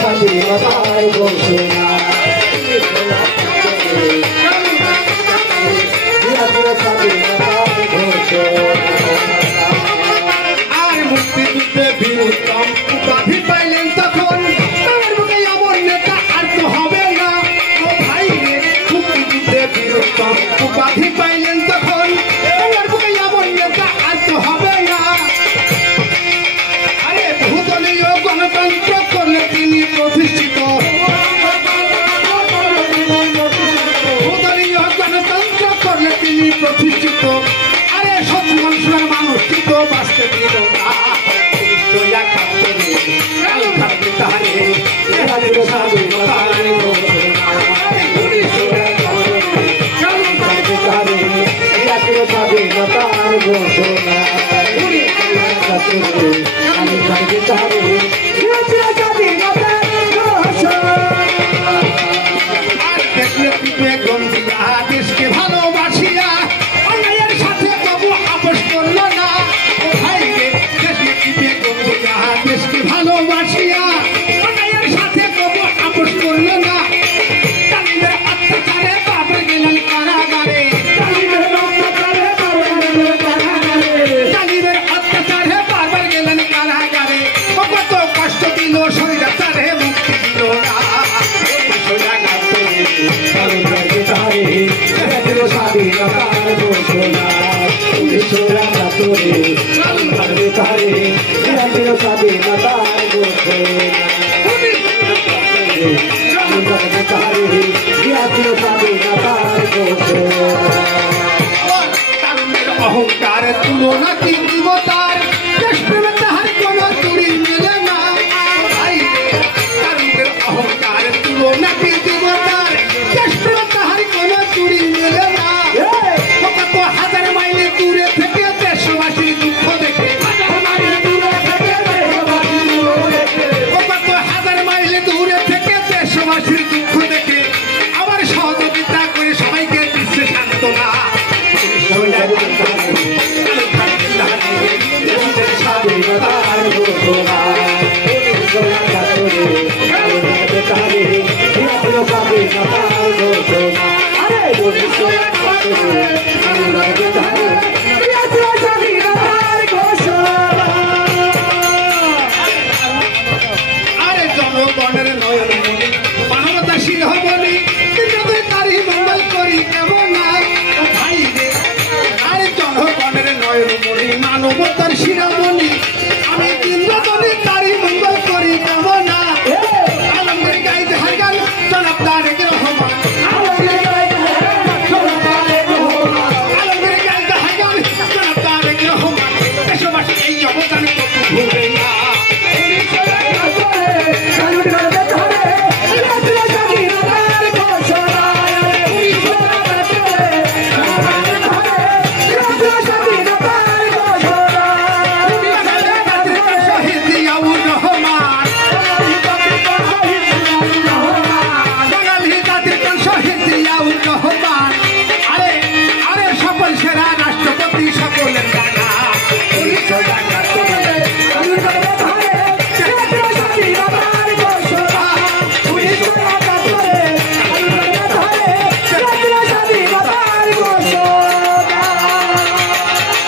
স্বাধীনতার ঘোষণা আর মুক্তিযুদ্ধে বীরুত্তম উপাধি পাইলেন তখন তার বুকে এমন নেতা আর তো হবে না ও ভাই মুক্তিযুদ্ধে বীরুত্তম উপাধি পাইলেন তখন তার বুকে এমন নেতা আর তো হবে না আরে বহুদলীয় গণতন্ত্র করলে তিনি প্রতিষ্ঠিত বহুদলীয় গণতন্ত্র করলে তিনি প্রতিষ্ঠিত আরে শত্রু মানুষের মানুষ কিন্তু বাঁচতে দিল না দেশকে ভালোবাসিয়া অন্যায়ের সাথে তবু আপোষ করলো না ও ভাইকে দেশকে ভালোবাসিয়া অন্যায়ের সাথে তবু আপোষ করলো না তালিমের অত্যাচারে বাবর গেলেন কারাগারে তালিমের অত্যাচারে বাবর গেলেন কারাগারে ও কত কষ্ট দিল স্বৈরাচারে মুক্তি দিল না স্বাধীনতার ঘোষণা 1974 স্বাধীনতার অহংকার তুলনা তীব্রতার দেশপ্রেমে তাহার কোন চুরি মেলে না অহংকার তুলনা তীব্রতার দেশপ্রেমে তাহার কোন চুরি মেলে না কত হাজার মাইলে দূরে থেকে দেশবাসীর দুঃখ দেখে কত হাজার মাইলে দূরে থেকে দেশবাসীর দুঃখ দেখে আবার সহযোগিতা করে সবাইকে দিচ্ছে সান্ত্বনা স্বাধীনতার ঘোষণা আরে জনগণের নয়নমণি মানবতাশীল হবনি তারই মঙ্গল করি কেমন না ভাই রে আরে জনগণের নয়নমণি মানবতার শিরোমণি আমি ইন্দ্রতনী তারই মঙ্গল করি কেমন না আলমগীর গাইতে হাগান জনাব তারেক রহমান আলমগীর গাইতে হাগান জনাব তারেক রহমান দেশবাসী এই অবদান কত ভুলবেন